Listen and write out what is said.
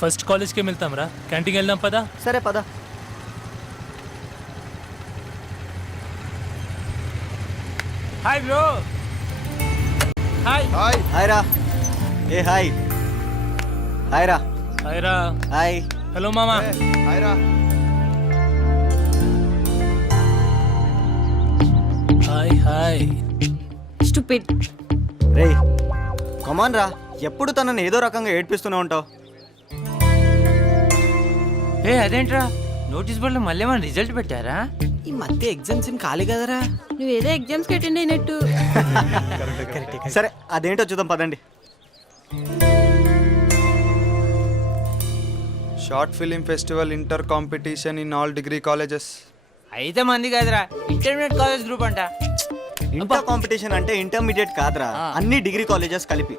First కాలేజ్కి వెళ్తాం రా, క్యాంటీన్కి వెళ్దాం పదా. సరే పద. Hi bro. Hi. Hi. Hi రా. ఏ హాయ్. హాయ్ రా. హాయ్ రా. హాయ్. హలో మామా. హాయ్ రా. Hi hi. స్టూపిడ్. రే కమాన్ రా, ఎప్పుడు తనని ఏదో రకంగా ఏడ్పిస్తూనే ఉంటావు. ఏ అదేంట్రా, నోటీస్ బోర్డులో మళ్ళీ ఏమైనా రిజల్ట్ పెట్టారా? ఈ మధ్య ఎగ్జామ్స్ ఏం ఖాళీ కదరా. నువ్వేదో ఎగ్జామ్స్ కి అటెండ్ అయినట్టు. సరే అదేంటో చూద్దాం పదండి. Short film festival inter competition in all degree colleges. అయితే మంది కాదురా, ఇంటర్మీడియట్ కాలేజ్ గ్రూప్ అంట. ఇంటర్ కాంపిటీషన్ అంటే ఇంటర్మీడియట్ కాదురా, అన్ని డిగ్రీ కాలేజెస్ కలిపి.